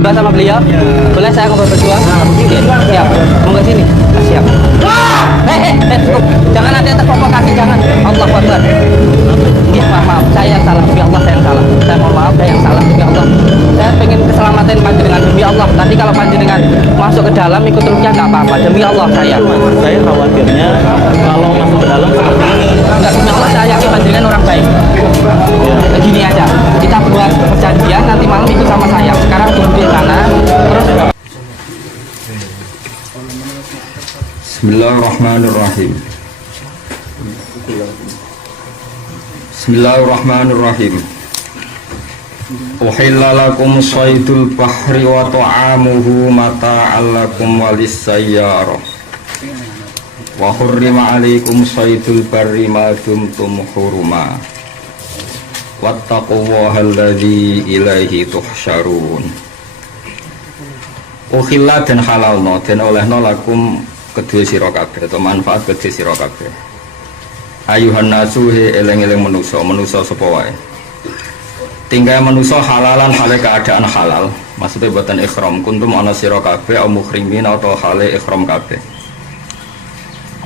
Boleh sama beliau? Boleh saya ngobrol berdua? Oke, siap. Mau ke sini? Siap. Jangan ada terprovokasi, jangan. Allah Akbar. Ya, maaf, saya yang salah. Demi Allah saya yang salah. Saya mohon maaf, saya yang salah. Demi Allah. Saya pengen keselamatan panjenengan. Demi Allah. Tadi kalau panjenengan masuk ke dalam ikut truknya nggak apa-apa. Demi Allah saya. Saya khawatirnya kalau masuk ke dalam seperti ini. Enggak, demi Allah saya yakin panjenengan orang baik. Begini aja, kita buat perjanjian nanti malam ikut sama saya. Sekarang tunggu di sana, terus Bismillahirrahmanirrahim. Bismillahirrahmanirrahim. Uhilla lakum shaydul bahri wa ta'amuhu mata'an lakum walis-sayyarah. Wa hurrima 'alaikum shaydul barri ma dumtum huruma. Wattaqullaha alladzi ilaihi tuhsyarun. Ukhilla dan halalno dan olehno lakum kedua sira kabeh atau manfaat kedua sira kabeh. Ayuhan nasu he eleng-eleng manusa sapa wae. Tinggal manusa halalan hale keadaan halal, maksudnya buatan ikhram kuntum ana sira kabeh au muhrimin atau hale ikhram kabeh.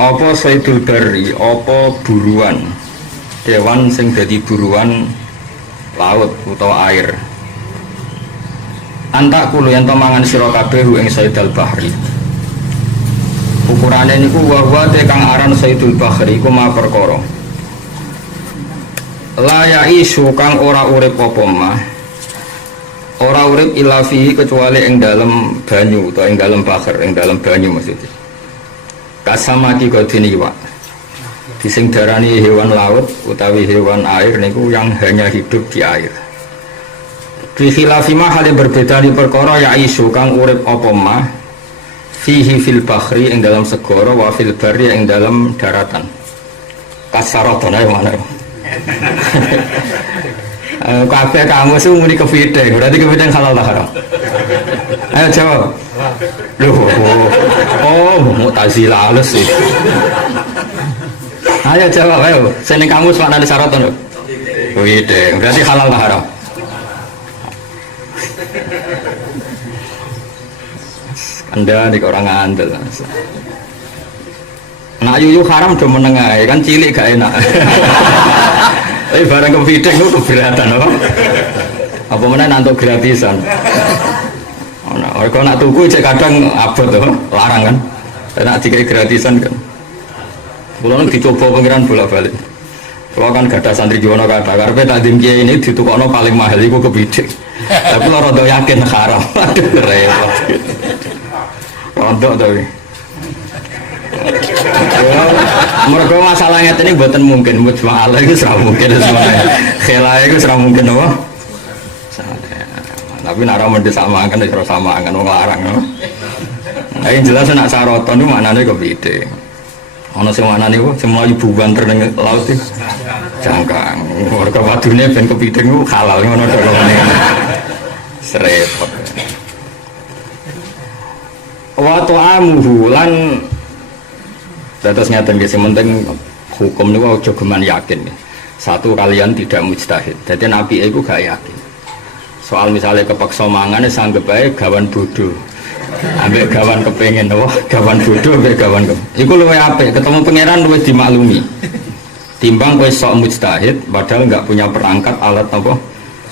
Apa saydul barri, apa buruan kewan sing dadi buruan laut utawa air. Antak kulo yen to mangan sira kabeh ing saydul bahri. Ukurane niku wa kang aran saydul bahri iku ma perkara. La yaisu kang ora urip apa mah. Ora urip illa fihi kecuali ing dalem banyu utawa ing dalem bahar, ing dalem banyu maksudnya. Kasamaki kodene iwak. Dising darani hewan laut utawi hewan air niku yang hanya hidup di air. Bi khilafima hal yang berbeda di perkara ya isu kang urip apa mah fihi fil bahri ing dalam segara wa fil barri ing dalam daratan. Kasaratan ae mana. Kabeh kamu sih muni kepiting, berarti kepiting halal ta haram? Ayo jawab. Loh. Oh, Mu'tazilah halus sih. Ayo jawab, ayo. Sini kamu maknane syaratan lho. Kepiting, berarti halal ta haram? Anda nih orang andel. Nak yuyu haram do menengah, kan cilik gak enak. Tapi barang kepiting itu keberatan apa? Apa mana nanti gratisan? Kalau nak tuku cek kadang abot tuh, larang kan? Nak dikai gratisan kan? Kalau dicoba pengiran bolak balik. Kalau kan gak ada santri Jono kata, karena tak dimkiai ini ditukokno paling mahal itu kepiting. Tapi lo rada yakin haram. Aduh repot. Rontok tapi. Mereka masalahnya ini buatan mungkin mujma' Allah itu serah mungkin semuanya. Khilafah itu serah mungkin apa? Tapi nara mendesamakan itu serah samakan orang larang. Nah, yang jelas nak saroton itu maknanya kepiting. Ono sing maknane kok semua ibu banter ning laut iki. Jangkang. Mereka wadune ben kepiting itu halal ngono to ngene. Serepot. Wa ta'amuhu lan dados ngaten nggih sing penting hukum niku aja geman yakin. Satu kalian tidak mujtahid. Dadi nabi iku gak yakin. Soal misalnya kepaksa mangan sanggep ae gawan bodoh. Ambek gawan kepengen wah gawan bodoh ambek gawan iku luwih apik ketemu pangeran luwih dimaklumi. Timbang kowe sok mujtahid padahal enggak punya perangkat alat apa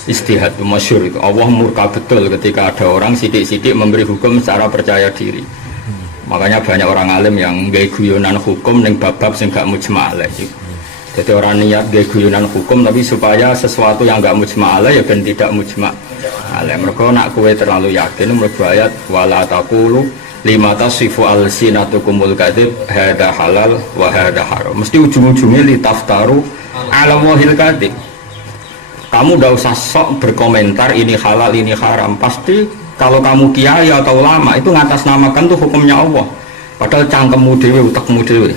istihad masyhur itu. Allah murka betul ketika ada orang sidik-sidik memberi hukum secara percaya diri. Makanya banyak orang alim yang gawe guyonan hukum ning bab-bab sing gak mujma' alaih. Jadi orang niat gawe guyonan hukum tapi supaya sesuatu yang gak mujma' alaih ya ben tidak mujma' alaih. Mergo nak kowe terlalu yakin mlebu ayat wala taqulu lima tasifu alsinatukumul kadzib hada halal wa hada haram. Mesti ujung-ujungnya litaftaru ala wahil kadzib. Kamu tidak usah sok berkomentar ini halal ini haram. Pasti kalau kamu kiai atau ulama itu ngatasnamakan tuh hukumnya Allah. Padahal cangkemmu dewe, utekmu dewe,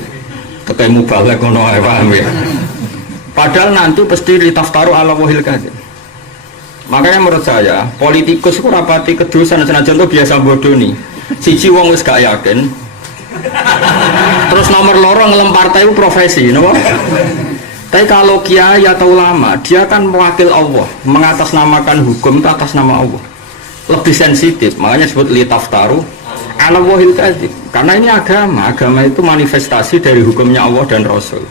tekemu balik ngono ae paham ya. Padahal nanti pasti litaftaru ala wahil kadzib. Makanya menurut saya politikus itu rapati kedusan senajan tuh biasa bodoh nih. Siji wong wis gak yakin. Terus nomor loro ngelem partai itu profesi, no? Tapi kalau kiai atau ulama, dia kan mewakil Allah, mengatasnamakan hukum itu atas nama Allah. lebih sensitif, makanya disebut litaftaru ala wahil kadzib. Karena ini agama itu manifestasi dari hukumnya Allah dan Rasul.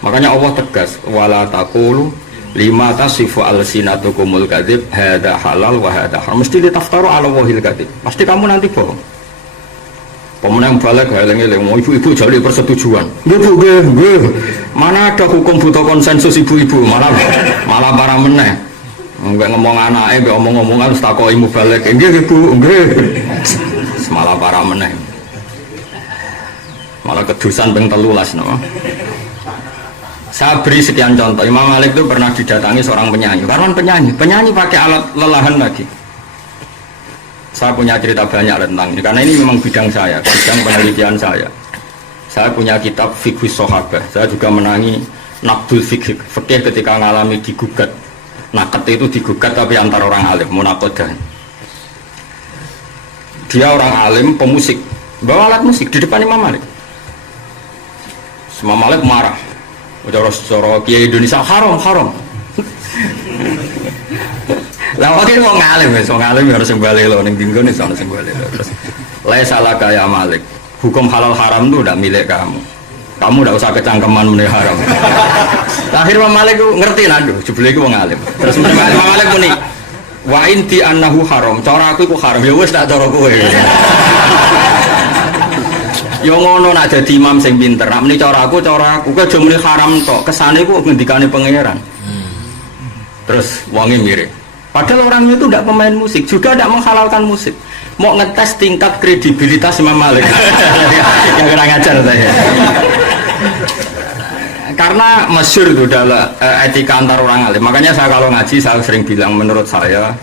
Makanya Allah tegas, wala taqulu lima tasifu alsinatukumul kadzib hadza halal wa hadza haram. Mesti litaftaru ala wahil kadzib. Pasti kamu nanti bohong. Pemenang balik eleng-eleng, mau ibu-ibu jadi persetujuan. Nggih. Mana ada hukum butuh konsensus ibu-ibu, malah para meneh. Enggak ngomong anake, enggak omong-omongan takoki balik. Nggih, Bu, nggih. Malah para meneh. Malah kedusan ping 13 no. Saya beri sekian contoh. Imam Malik itu pernah didatangi seorang penyanyi. Karena penyanyi pakai alat lelahan lagi. Saya punya cerita banyak tentang ini karena ini memang bidang saya, bidang penelitian saya. Saya punya kitab Fiqhus Sahabah. Saya juga menangi Naqdul Fiqh ketika mengalami digugat. Nakat itu digugat tapi antar orang alim, munaqadah. Dia orang alim pemusik, bawa alat musik di depan Imam Malik. Imam Malik marah. Cara kiai Indonesia haram. Lah wakil mau ngalim harus sembali lo ning dinggo nih sono sembali lo. Terus lai salah kaya Malik. Hukum halal haram itu udah milik kamu. Kamu udah usah kecangkeman muni haram. Akhir Imam Malik ngerti nandu, jebule iku wong alim. Terus Imam Malik muni wa inti annahu haram. Cara aku iku haram ya wis tak cara kowe. Ya ngono nak dadi imam sing pinter. Nak muni cara aku kowe aja muni haram tok. Kesane iku ngendikane pangeran. Terus wonge mirip. Padahal orangnya itu tidak pemain musik, juga tidak menghalalkan musik. Mau ngetes tingkat kredibilitas Imam Malik. Yang kurang ajar saya. Karena masyhur itu adalah etika antar orang alim. Makanya saya kalau ngaji saya sering bilang menurut saya,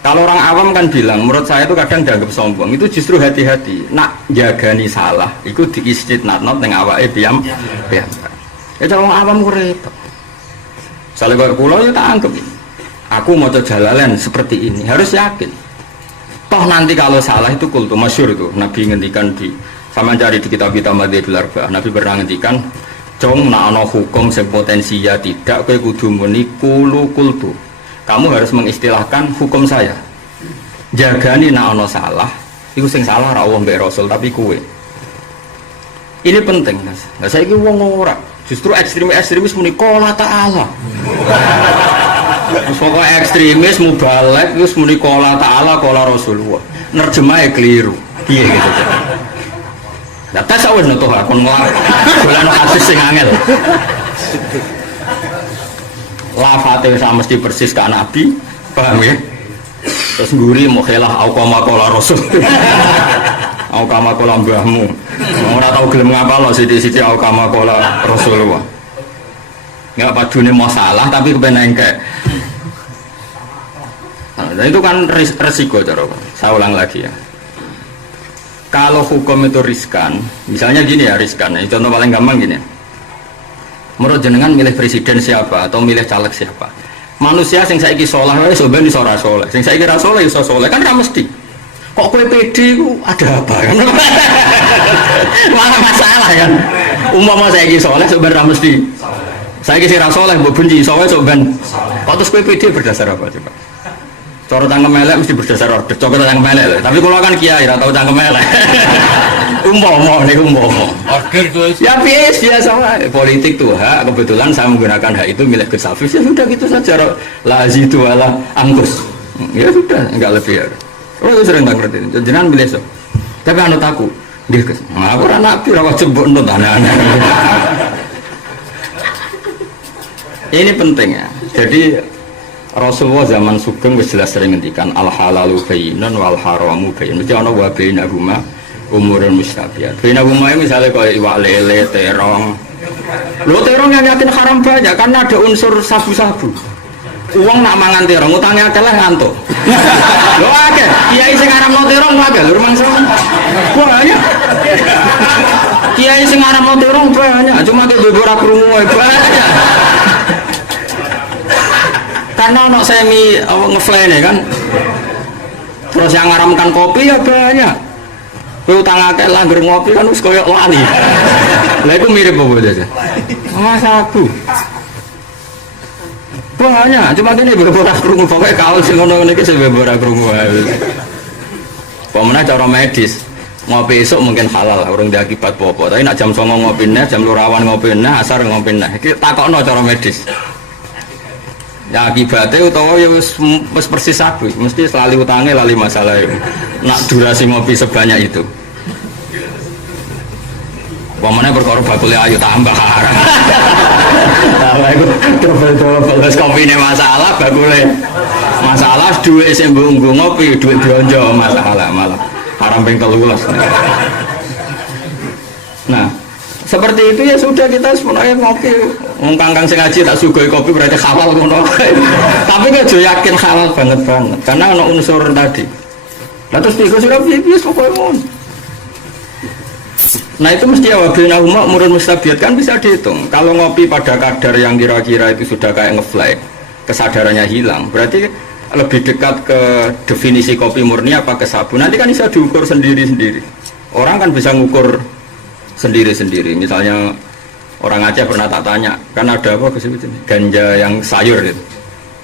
kalau orang awam kan bilang menurut saya itu kadang dianggap sombong. Itu justru hati-hati. Nak jagani salah, itu diistidnatnot ning awake piyam. Ya kalau orang awam ku repot. Soale kok kula ya tak anggap aku mau jalalan seperti ini harus yakin. Toh nanti kalau salah itu kultu masyhur itu Nabi ngendikan di sama cari di kitab-kitab Madzhabul Arba'ah. Nabi pernah ngendikan, "Jong nak ana hukum sing potensi ya tidak kowe kudu muni kultu." Kamu harus mengistilahkan hukum saya. Jagani nak ana salah, iku sing salah ra Allah mbek Rasul tapi kowe. Ini penting, Mas. Lah saiki wong ora, justru ekstremis muni qala ta'ala. Pokoknya ekstremis mubalek terus muni qala ta'ala qala Rasulullah. Nerjemahe keliru. Piye gitu. Lah tas awes nutuh akon dolan hadis sing angel. Lafate sama mesti persis ka Nabi, paham ya? Terus nguri mukhilah au kama qala Rasul. Au kama qala mbahmu. Ora tau gelem ngapal sithik-sithik au kama qala Rasulullah. Nggak padune masalah tapi kepen engkek. Nah, itu kan resiko cara. Saya ulang lagi ya. Kalau hukum itu riskan, misalnya gini ya riskan. Ini contoh paling gampang gini. Menurut jenengan milih presiden siapa atau milih caleg siapa? Manusia sing saiki saleh wae so ben iso ora saleh. Sing saiki ra saleh iso saleh kan ra mesti. Kok kowe PD ku ada apa kan? Malah masalah kan. Umpama saiki saleh so ben ra mesti. Saiki sing ra saleh mbok benci iso wae so ben. Kok terus kowe PD berdasar apa coba? Cara cangkem elek mesti berdasar order. Coba cangkem elek. Tapi kalau kan kiai ora tau cangkem elek. Umpama niku umpama. Order Gus. Ya biasa wae. Politik tuh hak. Kebetulan saya menggunakan hak itu milik Gus Hafiz. Ya sudah gitu saja. La azidu wala angkus. Ya sudah, enggak lebih ya. Oh, itu sering tak ngerti. Jenengan milih so. Tapi anut aku. Nggih Gus. Aku ora nabi ora wajib mbok nut anak-anak. Ini penting ya. Jadi Rasulullah zaman sugeng wis jelas sering ngendikan al halalu bayyinun wal haramu bayyinun. Mesti ana wa bainahuma umurun mustabihat. Bainahuma misalnya kayak iwak lele, terong. Lho terong yang yakin haram banyak karena ada unsur sabu-sabu. Uang nak mangan terong utangnya akeh lah ngantuk. Lho akeh, kiai sing aran mau terong akeh lho mangsa. Banyak. Kiai sing aran mau terong banyak, cuma ke beberapa krungu banyak. Karena ono semi ngeflene kan. Terus yang ngaramkan kopi ya banyak. Kowe utang akeh langgar ngopi kan wis koyo lali. Lah iku mirip apa aja. Mas aku. Banyak, cuma gini beberapa krungu pokoknya kaul sing ngono niki sing beberapa krungu ae. Pemene cara medis, ngopi esuk mungkin halal, urung ada akibat apa. Tapi nak jam 09.00 ngopine, jam 2 awan ngopine, asar ngopine. Iki takokno cara medis. Ya akibatnya utawa ya wis persis aku, mesti selalu utangnya lali masalah ya. Nak durasi ngopi sebanyak itu. Pemene perkara bakule ayu tambah haram. Tambah iku double wis kopine masalah bakule. Masalah duit sing mbunggu ngopi, duit blonjo masalah malah haram ping 13. Nah, seperti itu ya sudah kita sebenarnya ngopi. Wong kangkang sing ngaji tak sugoi kopi berarti halal ngono. Tapi gak jo yakin halal banget karena ana unsur tadi. Lah terus piye sudah piye pokoke ngono. Nah itu mesti ya wabina umat murun mustabiat kan bisa dihitung. Kalau ngopi pada kadar yang kira-kira itu sudah kayak ngeflag, kesadarannya hilang, berarti lebih dekat ke definisi kopi murni apa ke sabu. Nanti kan bisa diukur sendiri-sendiri. Orang kan bisa ngukur sendiri-sendiri. Misalnya orang Aceh pernah tak tanya, kan ada apa kesebut ini? Ganja yang sayur itu.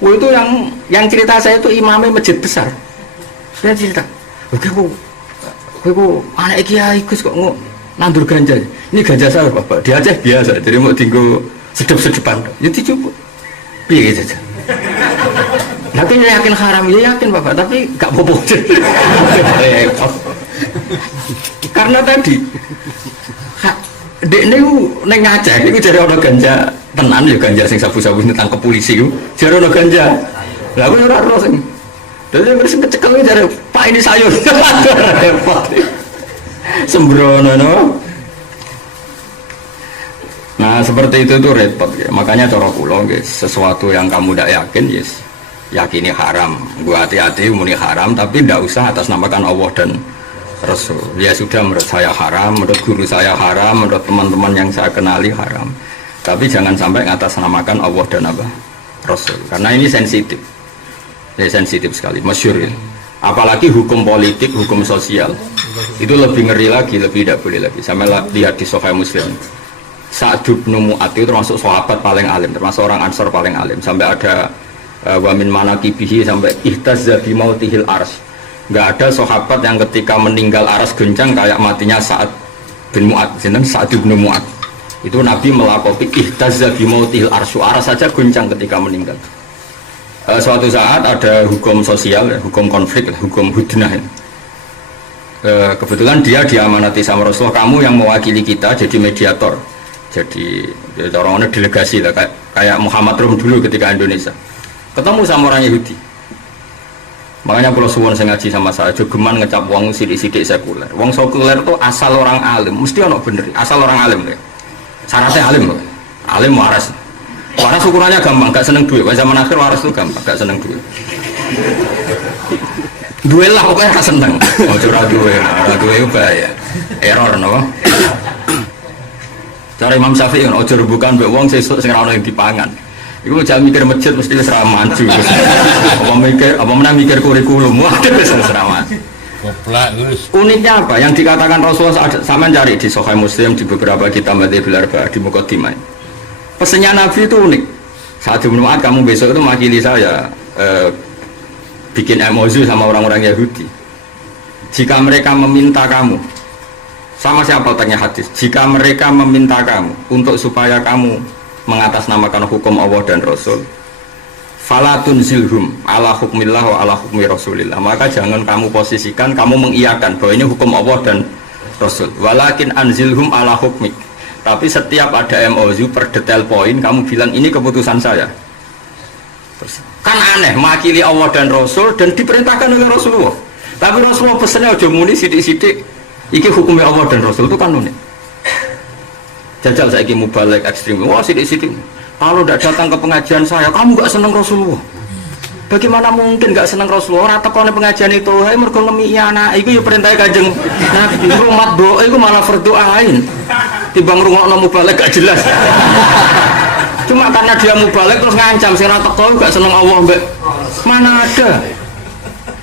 Oh itu yang cerita saya itu imamnya masjid besar. Saya cerita, oke bu, anak kiai Gus kok nandur ganja. Ini ganja sayur bapak. Di Aceh biasa, jadi mau tinggal sedep-sedepan. Jadi coba, pilih saja. Tapi yakin haram, ya yakin bapak, tapi gak bobo. Karena tadi dek neng Aceh, ini jadi orang ganja tenan ya ganja sing sabu-sabu ini tangkap polisi itu, jadi orang ganja. Lalu orang roseng, jadi bersih kecekel ini jadi pak ini sayur, repot, sembrono no. Nah seperti itu tuh repot ya. Makanya cara kula guys, sesuatu yang kamu tidak yakin yes. Yakini haram, gua hati-hati muni haram, tapi tidak usah atas namakan Allah dan Rasul. Ya sudah menurut saya haram, menurut guru saya haram, menurut teman-teman yang saya kenali haram. Tapi jangan sampai atas namakan Allah dan apa Rasul, karena ini sensitif, ya sensitif sekali, masyhur ya. Apalagi hukum politik, hukum sosial, itu lebih ngeri lagi, lebih tidak boleh lagi. Sampai lihat di Sahih Muslim, Sa'd bin Mu'adz itu termasuk sahabat paling alim, termasuk orang Ansor paling alim, sampai ada wa min manaqibihi sampai ihtazza bi mautihil arsy. Enggak ada sahabat yang ketika meninggal aras goncang kayak matinya Sa'd bin Mu'adz. Sinten Sa'd bin Mu'adz. Itu Nabi melakukan ihtazza bi mautihil arsy. Aras saja goncang ketika meninggal. Suatu saat ada hukum sosial, hukum konflik, hukum hudnah. Kebetulan dia diamanati sama Rasulullah, kamu yang mewakili kita jadi mediator. Jadi orang-orang delegasi lah, kayak Muhammad Rum dulu ketika Indonesia. Ketemu sama orang Yahudi. Makanya kalau suwon saya ngaji sama saya, jogeman ngecap wong sidik-sidik sekuler. Wong sekuler itu asal orang alim, mesti ono bener. Asal orang alim deh. Syaratnya alim loh. Alim waras. Waras ukurannya gampang, gak seneng duit. Zaman akhir waras itu gampang, gak seneng duit. Duit lah pokoknya gak seneng. Oh curah duit itu bahaya. Error no. Cara Imam Syafi'i kan ojo rebukan mbek wong sesuk sing ora ono yang dipangan. Iku jangan mikir masjid mesti wis ra maju. Apa menang mikir kurikulum. Waduh wis ra maju. Goblok Gus. Uniknya apa? Yang dikatakan Rasulullah sama cari di Sahih Muslim di beberapa kitab madzhabul arba'ah di Muqaddimah. Pesannya Nabi itu unik. Saat Mu'adz kamu besok itu makili saya bikin MOU sama orang-orang Yahudi. Jika mereka meminta kamu, sama siapa tanya hadis, jika mereka meminta kamu untuk supaya kamu mengatasnamakan hukum Allah dan Rasul, falatun zilhum ala hukmillah wa ala hukmi Rasulillah, maka jangan kamu posisikan, kamu mengiyakan bahwa ini hukum Allah dan Rasul, walakin anzilhum ala hukmik, tapi setiap ada MOU per detail poin kamu bilang ini keputusan saya. Kan aneh, makili Allah dan Rasul dan diperintahkan oleh Rasulullah, tapi Rasulullah pesannya aja muni sidik-sidik iki hukumnya Allah dan Rasul, itu kan unik. Jajal saya ingin mubalik ekstrim, wah sidik-sidik kalau tidak datang ke pengajian saya, kamu gak senang Rasulullah. Bagaimana mungkin gak senang Rasulullah? Rata kau pengajian itu, hai mergo ngemi anak, itu ya perintah Kanjeng Nabi. Rumah doa itu malah berdoain. Timbang rungokno mubalik gak jelas. Cuma karena dia mubalik terus ngancam, sing rata kau gak senang Allah mbak. Mana ada?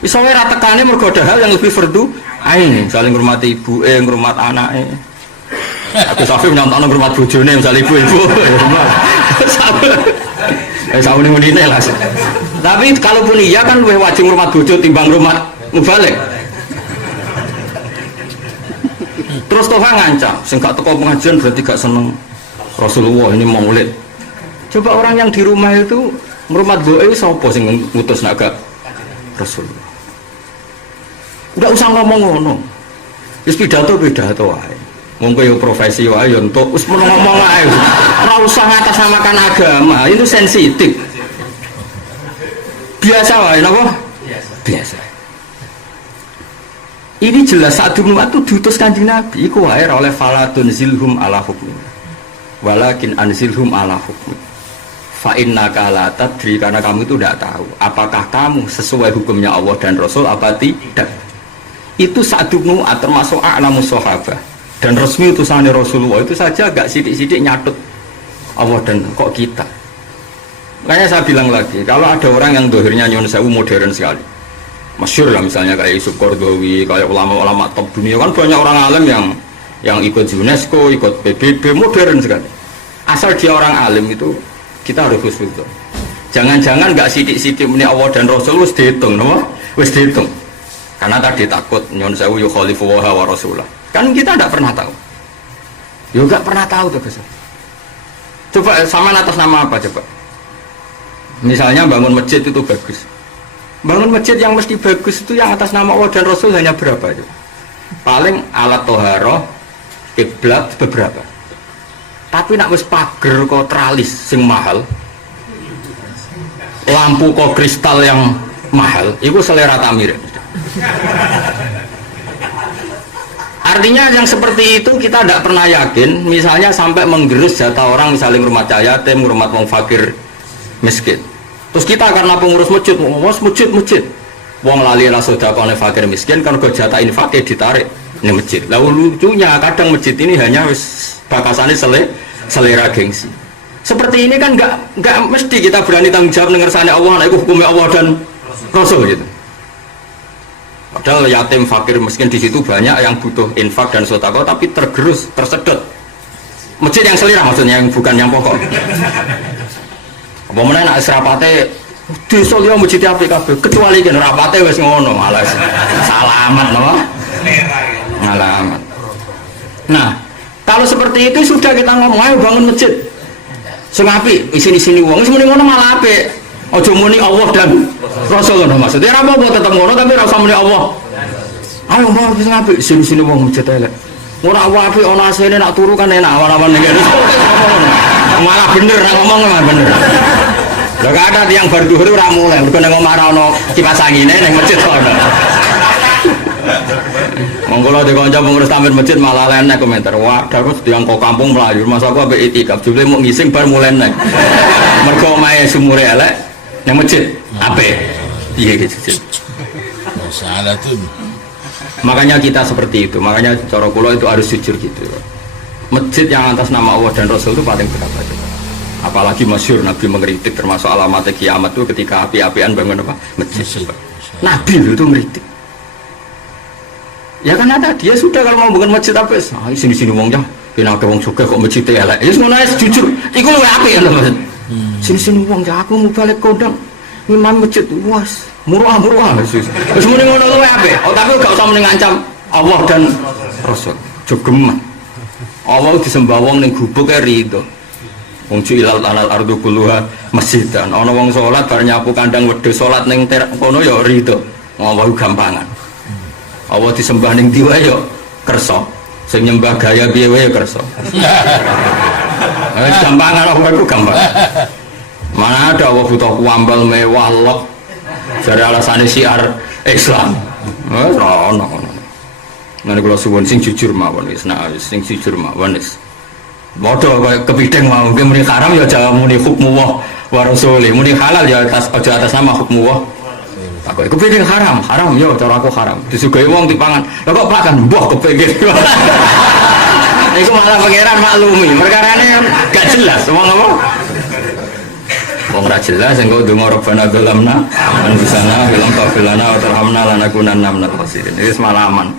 Misalnya rata kane mergo ada hal yang lebih berdoain, saling ngurmati ibu, ngurmat anak. Aku Safif nyontok ngurmat bojone, misalnya ibu-ibu. Sauni-unine lah. Tapi kalaupun iya kan luwih wajib ngurmat bojo timbang ngurmat mubalik. Terus Toha ngancam, sing gak teko pengajian berarti gak seneng Rasulullah ini maulid. Coba orang yang di rumah itu ngurmat boe sapa sing ngutus nak gak Rasulullah. Enggak usah ngomong ngono. Wis pidato wae. Wong kowe profesi wae yo entuk wis ngomong wae. Ora usah ngatasnamakan agama, itu sensitif. Biasa wae napa? Biasa. Ini jelas saat dulu itu diutus Kanjeng Nabi iku wae oleh falatun zilhum ala hukmi. Walakin anzilhum ala hukmi. Fa innaka la tadri, karena kamu itu tidak tahu apakah kamu sesuai hukumnya Allah dan Rasul apa tidak. Itu Sa'd bin Mu'adz termasuk a'lamus sahabah dan resmi utusannya Rasulullah itu saja agak sidik-sidik nyatut Allah dan kok kita. Makanya saya bilang lagi, kalau ada orang yang dohirnya nyun sewu modern sekali, masyhur lah misalnya kayak Yusuf Qaradawi, kayak ulama-ulama top dunia, kan banyak orang alim yang ikut UNESCO, ikut PBB, modern sekali. Asal dia orang alim itu kita harus husnuzon. Jangan-jangan nggak sidik-sidik muni Allah dan Rasul wis dihitung, no? Wis dihitung. Karena tadi takut nyun sewu yukhalifu wa rasulah. Kan kita tidak pernah tahu. Ya nggak pernah tahu tuh Gus. Coba sama atas nama apa coba? Misalnya bangun masjid itu bagus. Bangun masjid yang mesti bagus itu yang atas nama Allah dan Rasul hanya berapa coba? Paling alat toharoh, kiblat beberapa. Tapi nak wis pager kok tralis sing mahal, lampu kok kristal yang mahal, itu selera tamir. Artinya yang seperti itu kita tidak pernah yakin. Misalnya sampai menggerus jatah orang, misalnya rumah yatim, rumah wong fakir miskin. Terus kita karena pengurus masjid, masjid, wong lali lah sedekah oleh fakir miskin, kan ke jatah infaknya ditarik ini masjid. Lalu lucunya kadang masjid ini hanya bakasannya selera gengsi. Seperti ini kan nggak mesti kita berani tanggung jawab ngersane Allah, nah itu hukumnya Allah dan Rasul gitu. Padahal yatim, fakir, miskin di situ banyak yang butuh infak dan sedekah, tapi tergerus, tersedot. Masjid yang selera maksudnya, yang bukan yang pokok. Apa mana nak serapate desa liya masjid apik kabeh, kecuali kan rapate wis ngono, malah salamat no. Alamat. Nah, kalau seperti itu sudah kita ngomong ayo bangun masjid. Sing apik, isini-sini wong wis muni ngono malah apik. Aja muni Allah dan Rasul ngono maksudnya ora apa-apa tetep ngono tapi ora usah muni Allah. Ayo mau sing apik, sini-sini wong masjid elek. Ora apik ana asene nak turu kan enak awan-awan ngene. Malah bener ngomong malah bener. Lah gak ada yang bar dhuwur ora mulai, mergo nang omah ora ono kipas angine ning masjid kok ono. Monggo de kanca pengurus tamir masjid malah enek komentar. Wah, terus tiyang kok kampung mlayu, masa aku ambek itikaf, jebule mau ngising bar mulai nek. Mergo omahe sumure elek ning masjid. Apik. Iya gitu. Masalah tuh. Makanya kita seperti itu. Makanya cara kula itu harus jujur gitu. Masjid yang atas nama Allah dan Rasul itu paling berapa coba? Apalagi masyhur Nabi mengkritik termasuk alamat kiamat itu ketika api-apian bangun apa? Masjid. Nabi itu mengkritik. Ya kan ada dia sudah kalau mau bangun masjid apa? Sini-sini wongnya, kena ada wong juga kok masjid elek. Ya ngono ae jujur. Iku luwih apik lho Mas. Sini-sini wong ya aku mau balik kodang. Imam masjid was murah-murah. Wis muni ngono luwih apik. Oh tapi gak usah muni ngancam Allah dan Rasul. Jogeman. Allah disembah wong ning gubuk e rido. Wong cilal tanal ardu kulluha masjidan. Ana wong salat bar nyapu kandang wedhus salat ning kono ya rido. Ngomong gampangan. Allah disembah ning ndi wae ya kersa. Sing nyembah gaya piye wae ya kersa. Gampangan apa iku gampang. Mana ada Allah butuh kuambal mewah lok. Dari alasannya syiar Islam. Ora ono. Nanti kalau suwun sing jujur mawon wis, nah sing jujur mawon wis. Bodoh kayak kepideng mau muni haram ya aja muni hukmu wa rasulih, muni halal ya atas nama hukmu wa. Aku kepideng haram ya cara aku haram. Disuguhi wong dipangan. Lah kok pakan mbah kepengin. Iku malah pangeran maklumi. Perkarane gak jelas wong apa? Wong ra jelas engko donga Rabbana dzalamna anfusana bilang tafilana wa tarhamna lanakunanna minal khasirin. Wis malaman.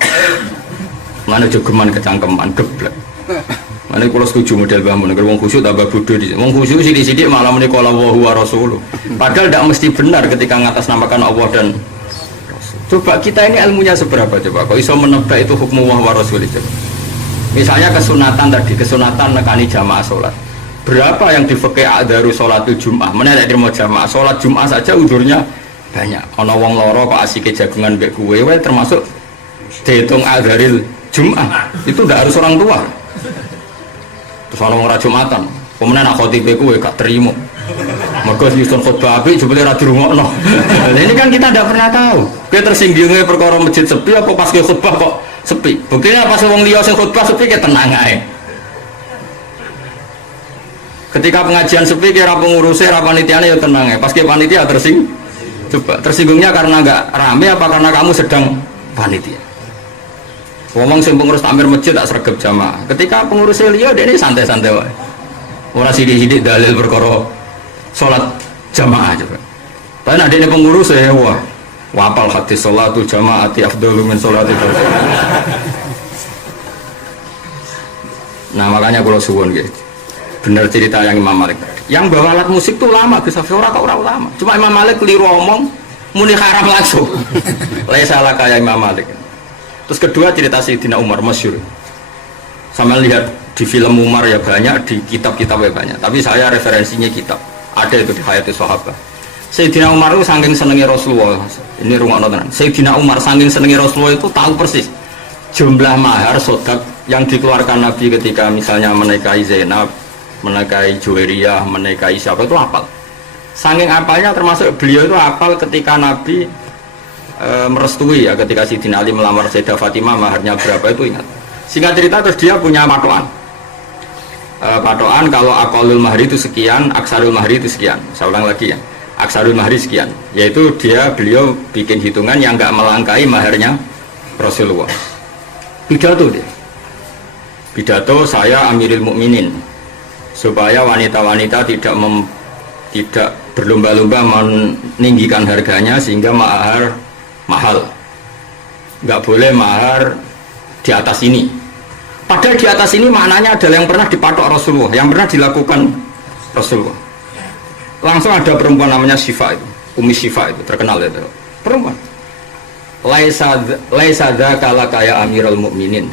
Mana jogeman kecangkeman geblek. Mana kalau setuju model bangun, kalau wong khusyuk tambah bodoh di, wong khusyuk sidik-sidik malah muni qala Allahu wa rasuluh. Padahal tidak mesti benar ketika ngatasnamakan Allah dan Rasul. Coba kita ini ilmunya seberapa coba? Kok iso menebak itu hukum Allah wa rasul itu? Misalnya kesunatan tadi, kesunatan nekani jamaah sholat. Berapa yang di fikih a'dharu sholatul Jum'ah? Mana tidak terima jamaah sholat Jum'ah saja udurnya banyak. Ana wong loro kok asike jagungan mbek kuwe termasuk dihitung a'dharil Jum'ah. Itu tidak harus orang tua. Terus ana wong ra Jumatan, kemudian nak khotibe kuwe gak terima. Mergo nyusun khutbah apik jebule ra dirungokno. Ini kan kita tidak pernah tahu. Kowe tersinggungnya perkara masjid sepi apa pas ke khutbah kok sepi. Buktinya pas wong liya sing khutbah sepi ke tenang ae. Ketika pengajian sepi kira pengurusnya ra panitiane ya tenang ae. Pas ke panitia coba tersinggungnya karena enggak rame apa karena kamu sedang panitia. Ngomong sing pengurus takmir masjid tak sregep jamaah. Ketika pengurusnya liya dia ini santai-santai wae. Ora sidik-sidik dalil perkara salat jamaah coba. Tapi nek dene pengurus ya wah, wapal hadis salatul jamaati afdalu min salati fardhu. Nah, makanya kalau suwun nggih. Bener cerita yang Imam Malik. Yang bawa alat musik tuh lama Gus Safi ora kok ora ulama. Cuma Imam Malik keliru omong muni haram langsung. Laisa salah kayak Imam Malik. Terus kedua cerita Sayyidina Umar masyhur. Sama lihat di film Umar ya banyak, di kitab-kitab ya banyak. Tapi saya referensinya kitab. Ada itu di Hayatus Sahabah. Sayyidina Umar itu saking senengnya Rasulullah. Ini rungokno tenan. Sayyidina Umar saking senengnya Rasulullah itu tahu persis jumlah mahar sedekah yang dikeluarkan Nabi ketika misalnya menikahi Zainab, menikahi Juwairiyah, menikahi siapa itu hafal. Saking apalnya termasuk beliau itu hafal ketika Nabi merestui ya ketika Sayyidina Ali melamar Sayyidah Fatimah maharnya berapa itu ingat. Singkat cerita terus dia punya patokan. Patokan kalau aqallul mahri itu sekian, aksarul mahri itu sekian. Saya ulang lagi ya. Aksarul mahri sekian, yaitu beliau bikin hitungan yang enggak melangkai maharnya Rasulullah. Pidato dia. Pidato saya Amirul Mukminin supaya wanita-wanita tidak berlomba-lomba meninggikan harganya sehingga mahal, nggak boleh mahar di atas ini. Padahal di atas ini maknanya adalah yang pernah dipatok Rasulullah, yang pernah dilakukan Rasulullah. Langsung ada perempuan namanya Syifa itu, Umi Syifa itu terkenal itu perempuan. Laisa dzaka laka ya Amirul Mukminin.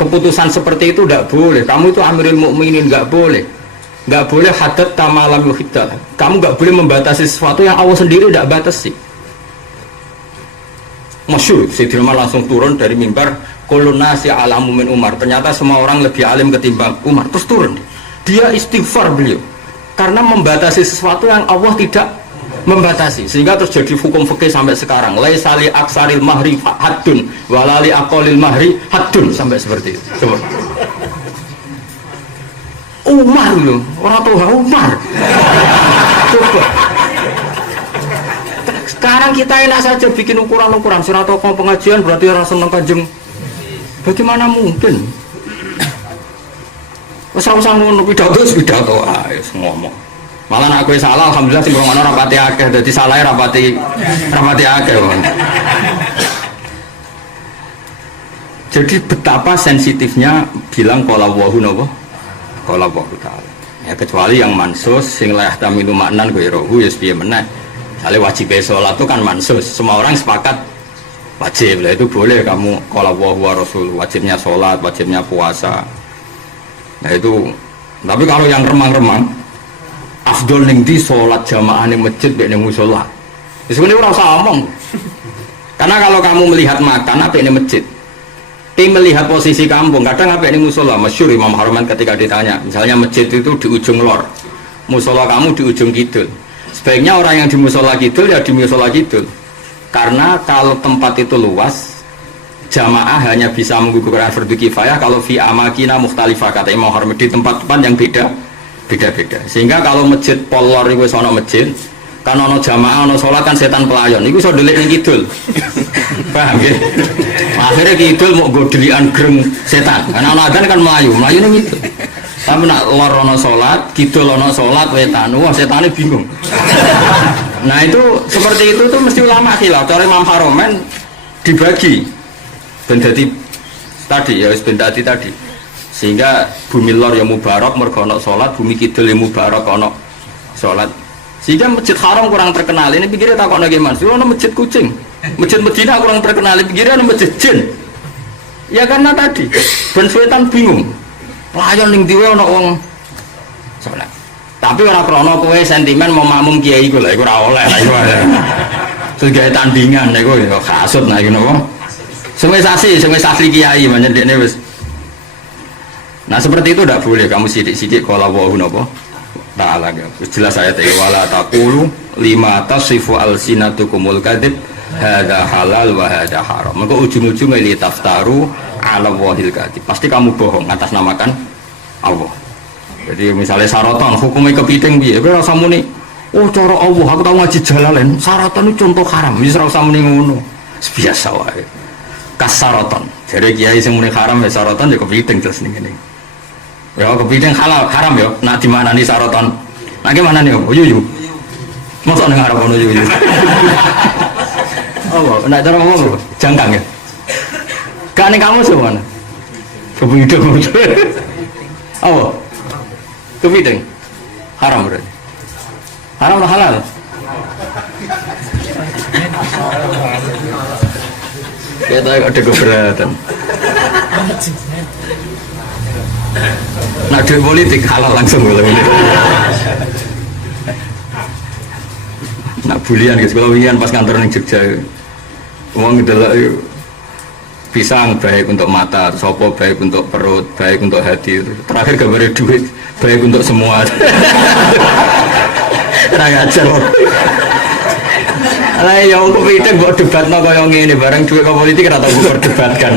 Keputusan seperti itu tidak boleh. Kamu itu Amirul Mukminin, nggak boleh. Nggak boleh hadat tamalam yuhidda. Kamu nggak boleh membatasi sesuatu yang Allah sendiri tidak batasi. Masyhur, Sayyidina Umar langsung turun dari mimbar, kullu nasi alamu min Umar. Ternyata semua orang lebih alim ketimbang Umar. Terus turun. Dia istighfar beliau. Karena membatasi sesuatu yang Allah tidak membatasi. Sehingga terus jadi hukum fikih sampai sekarang. Laisa li aksaril mahri haddun wala li aqallil mahri haddun, sampai seperti itu. Coba. Umar loh, orang tua Umar. Coba. Sekarang kita enak saja bikin ukuran-ukuran. Surat tokoh pengajian berarti rasa seneng Kanjeng. Bagaimana mungkin? Usah-usah ngono pidato wis ngomong. Malah aku salah alhamdulillah sing ngono rapati akeh dadi salahe rapati akeh. Jadi betapa sensitifnya bilang qala Allahu napa? Qala Allahu taala. Ya kecuali yang mansus sing la yahtamilu maknan ghairuhu ya piye meneh. Kalau wajib sholat itu kan mansus, semua orang sepakat wajib lah, itu boleh kamu kalau wa rasul wajibnya sholat, wajibnya puasa. Nah itu, tapi kalau yang remang-remang, afdol ning di sholat jamaah ning masjid mek ning mushola. Sebenarnya ora usah omong. Karena kalau kamu melihat makan apa ini masjid, melihat posisi kampung, kadang apa ini mushola. Masyhur Imam Haruman ketika ditanya, misalnya masjid itu di ujung lor, mushola kamu di ujung kidul. Sebaiknya orang yang di musola kidul ya di musola kidul. Karena kalau tempat itu luas, jamaah hanya bisa menggugurkan fardu kifayah kalau fi amakina mukhtalifah, kata Imam Harmid, di tempat-tempat yang beda-beda. Sehingga kalau masjid polor itu sono masjid, kan ono jamaah ono sholat kan setan pelayon. Iku iso delik ning kidul. Paham nggih? Akhirnya kidul mau godelian greng setan. Karena ono adzan kan melayu ning kidul. Tapi nak lor ono sholat, kidul ono sholat, wetan, wah setannya bingung. Nah itu seperti itu tuh mesti ulama khilaf. Cara Imam Haromen dibagi. Ben dadi tadi ya wis ben tadi. Sehingga bumi lor yang mubarak mergo ana salat, bumi kidul yang mubarak ana salat. Sehingga masjid haram kurang terkenal. Ini pikirnya takokno nggih Mas, ana masjid kucing. Masjid Medina kurang terkenal, pikirnya ana masjid jin. Ya karena tadi ben setan bingung. Pelayan ning diwe ana wong salat. Tapi ora krana kowe sentimen mau makmum kiai iku lha iku ora oleh lha iku. Terus gawe tandingan niku ya kasut nah iki napa. Sing wis asli kiai pancen dekne wis. Nah seperti itu tidak boleh kamu sidik-sidik kalau wahyu nopo ta'ala jelas ayat wala taqulu lima tasifu alsinatukumul kadzib hadza halal wa hadza haram. Maka ujung-ujungnya li taftaru ala wahil kadzib. Pasti kamu bohong atas namakan Allah. Jadi misalnya saraton hukumnya kepiting piye? Kowe ora usah muni oh cara Allah aku tahu ngaji Jalalain saraton itu contoh haram. Wis ora usah muni ngono. Biasa wae. Kasaraton. Jadi kiai sing muni haram ya saraton ya kepiting terus ning ngene. Ya kepiting halal haram ya. Nak di mana nih saraton? Nak gimana nih? Oh yuyu. Masa ning arep ono yuyu. Oh, nak cara ngomong jangkang ya. Gak ning kamu semana. Kepiting. Oh. Kepiting. Haram berarti. Haram atau halal? Kita ada keberatan. Nah, duit politik halal langsung boleh. Nak bulian guys, kalau bulian pas kantor ning Jogja, uang adalah pisang baik untuk mata, sopo baik untuk perut, baik untuk hati. Terakhir gambarnya duit baik untuk semua. Rakyat lah ya aku pikir buat debat no kaya ngene bareng duit ke politik atau gue perdebatkan.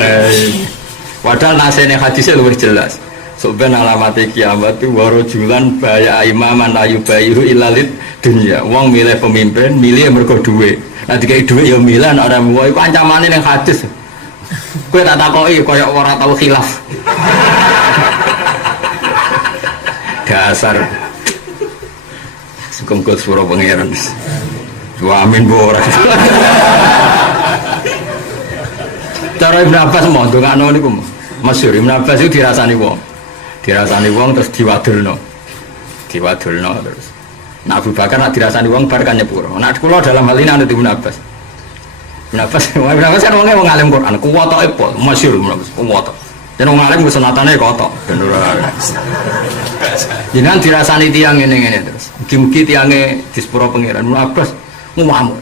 Padahal nasene hadisnya lebih jelas. Sebenarnya alamat kiamat itu warojulan baya imaman ayu bayu ilalit dunia. Wong milih pemimpin, milih mergo duit. Nanti kayak duit ya milih ada mua itu ancamannya yang hadis. Gue tak takoki kaya orang tahu khilaf. Dasar. Sungguh suara pangeran. Amin borak. Cara Ibn Abbas mau ndongakno niku masyhur. Ibn Abbas itu dirasani wong terus diwadulno terus. Nah Abu Bakar nak dirasani wong bar kan nyepuro. Nah kula dalam hal ini anut Ibn Abbas. Ibn Abbas kan wong alim Quran, kuwatoke pol, masyhur Ibn Abbas, kuwato. Yen wong alim sunatane kotok ben ora. Jenengan dirasani tiyang ngene-ngene terus. Mugi-mugi tiyange disepuro pangeran Ibn Abbas ngamuk.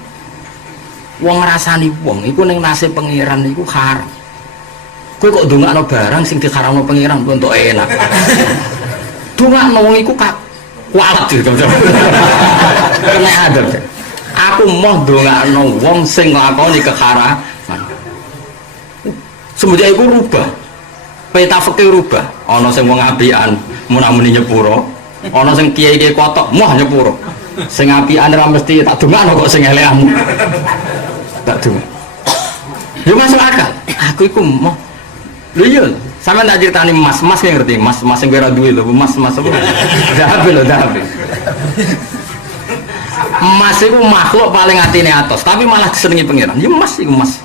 Wong ngrasani wong iku ning nasib pangeran iku haram. Kowe kok ndongakno barang sing diharamno pangeran untuk enak. Ndongakno wong iku kualat gitu. Kena adab. Aku mau ndongakno wong sing nglakoni keharaman. Semenjak iku rubah. Peta fikih rubah. Ana sing wong apian mun-muni nyepuro, ana sing kiai-kiai kotok moh nyepuro. Sing apian ora mesti tak dongakno kok sing elekan. Tak dong. Yo masuk akal. Aku iku moh. Lho iya, sampean tak critani Mas yang ngerti, Mas sing ora duwe lho, Mas apa? Dahabe lho, dahabe. Mas iku makhluk paling atine atos, tapi malah disenengi pangeran. Ya Mas iku Mas.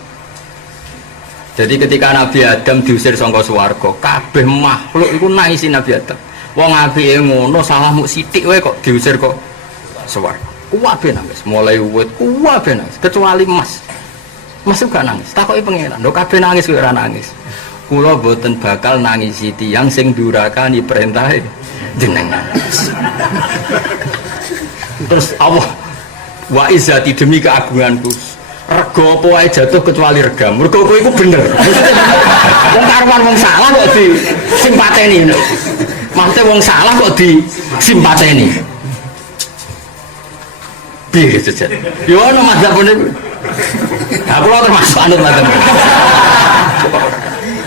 Jadi ketika Nabi Adam diusir saka swarga, kabeh makhluk iku nangisi Nabi Adam. Wong apike ngono salah muk sithik wae kok diusir kok swarga. Kuwabe nangis, mulai wit kuwabe nangis, kecuali Mas. Mas juga nangis, takoki pangeran. Lho kabeh nangis kok ora nangis. Kula boten bakal nangisi tiyang sing durakani perintahe jenengan. Terus Allah wa izzati demi keagunganku. Rego apa wae jatuh kecuali regam. Mergo kowe iku bener. Wong karuan wong salah kok di simpateni. Maksudnya wong salah kok di simpateni. Piye jajan? Yo ono madzhab niku. Aku lho termasuk anut madzhab.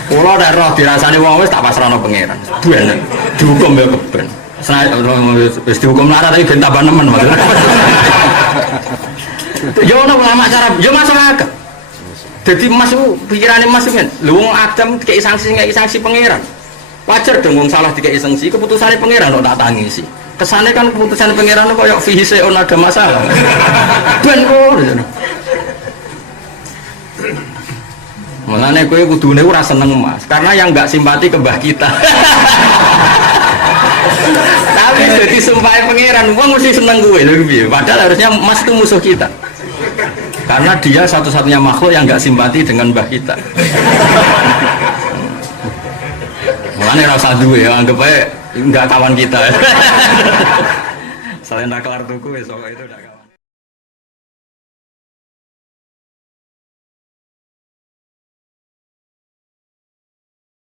Kula nek roh dirasani wong wis tak pasrahno pangeran. Ben dihukum ya keben. Wis dihukum larat tapi ben tambah nemen maksudnya. Yo ono ulama cara yo masuk akal. Dadi Mas ku pikirane Mas men, lho wong Adam dikeki sanksi pangeran. Wajar dong wong salah dikeki sanksi, keputusane pangeran kok tak tangisi. Kesane kan keputusan pangeran koyo fihi seun ada masalah. Ben kok. Mulane kowe kudune ora seneng Mas, karena yang nggak simpati ke mbah kita. Tapi jadi sumpahe pangeran, wong mesti seneng kowe lho piye? Padahal harusnya Mas itu musuh kita. Karena dia satu-satunya makhluk yang nggak simpati dengan mbah kita. Mulane ora usah duwe, anggap ae nggak kawan kita. Selain kelar tuku besok itu udah kawan.